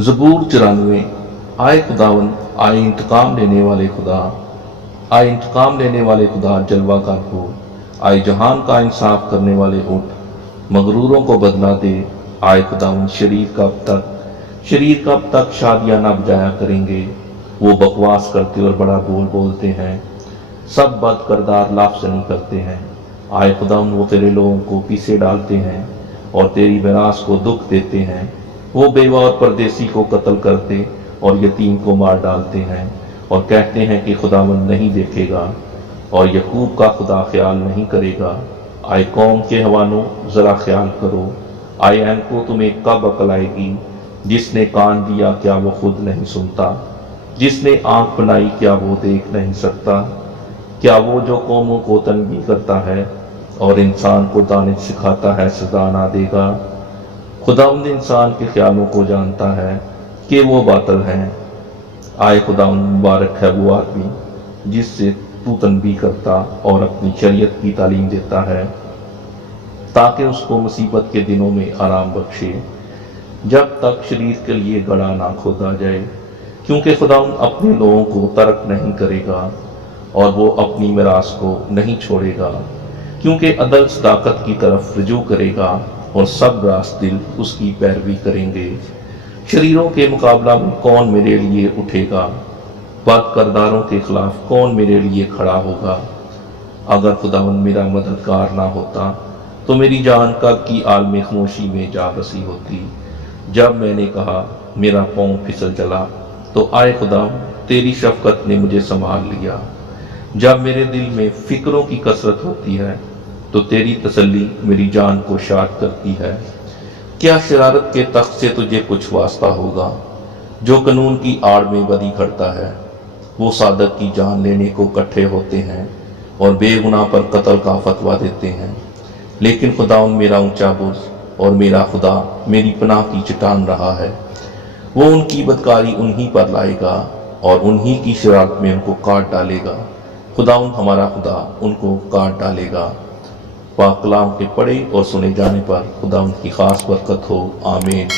ज़बूर 94। आए खुदावन, आए इंतकाम लेने वाले खुदा, आए इंतकाम लेने वाले खुदा जलवाकार हो, आए जहान का इंसाफ करने वाले उठ, मगरूरों को बदला दे। आए खुदावन, शरीर कब तक शादियां ना बजाया करेंगे। वो बकवास करते और बड़ा बोल बोलते हैं, सब बद करदार लाफजनी करते हैं। आए खुदावन, वो तेरे लोगों को पीछे डालते हैं और तेरी मिरास को दुख देते हैं। वो बेवा और परदेसी को कत्ल करते और यतीम को मार डालते हैं और कहते हैं कि खुदावंद नहीं देखेगा और यकूब का खुदा ख्याल नहीं करेगा। आए कौम के हवानों, जरा ख्याल करो। आए को तुम्हें कब अकल आएगी। जिसने कान दिया क्या वो खुद नहीं सुनता, जिसने आंख बनाई क्या वो देख नहीं सकता। क्या वो जो कौमों को तनबीह करता है और इंसान को दानिश सिखाता है सजा ना देगा। खुदावंद इंसान के ख्यालों को जानता है कि वो बातिल हैं। आए खुदावंद, मुबारक है वो आदमी जिससे तू तनबीह करता और अपनी शरीयत की तालीम देता है, ताकि उसको मुसीबत के दिनों में आराम बख्शे, जब तक शरीर के लिए गड़ा ना खोदा जाए। क्योंकि खुदावंद अपने लोगों को तर्क नहीं करेगा और वो अपनी मिरास को नहीं छोड़ेगा। क्योंकि अदल सदाकत की तरफ रुजू करेगा और सब रास्त दिल उसकी पैरवी करेंगे। शरीरों के मुकाबला में कौन मेरे लिए उठेगा, बद करदारों के खिलाफ कौन मेरे लिए खड़ा होगा। अगर खुदावंद मेरा मददगार ना होता तो मेरी जान कब की आलम खामोशी में जा बसी होती। जब मैंने कहा मेरा पाँव फिसल चला, तो आए खुदावंद, तेरी शफकत ने मुझे संभाल लिया। जब मेरे दिल में फिक्रों की कसरत होती है तो तेरी तसल्ली मेरी जान को शाद करती है। क्या शरारत के तख्त से तुझे कुछ वास्ता होगा। जो कानून की आड़ में बदी करता है, वो सादक की जान लेने को इकट्ठे होते हैं और बेगुनाह पर कत्ल का फतवा देते हैं। लेकिन खुदावंद मेरा ऊंचा बुर्ज और मेरा खुदा मेरी पनाह की चट्टान रहा है। वो उनकी बदकारी उन्हीं पर लाएगा और उन्हीं की शरारत में उनको काट डालेगा। खुदावंद हमारा खुदा उनको काट डालेगा। पाक कलाम के पढ़े और सुने जाने पर खुदावंद की खास बरकत हो। आमीन।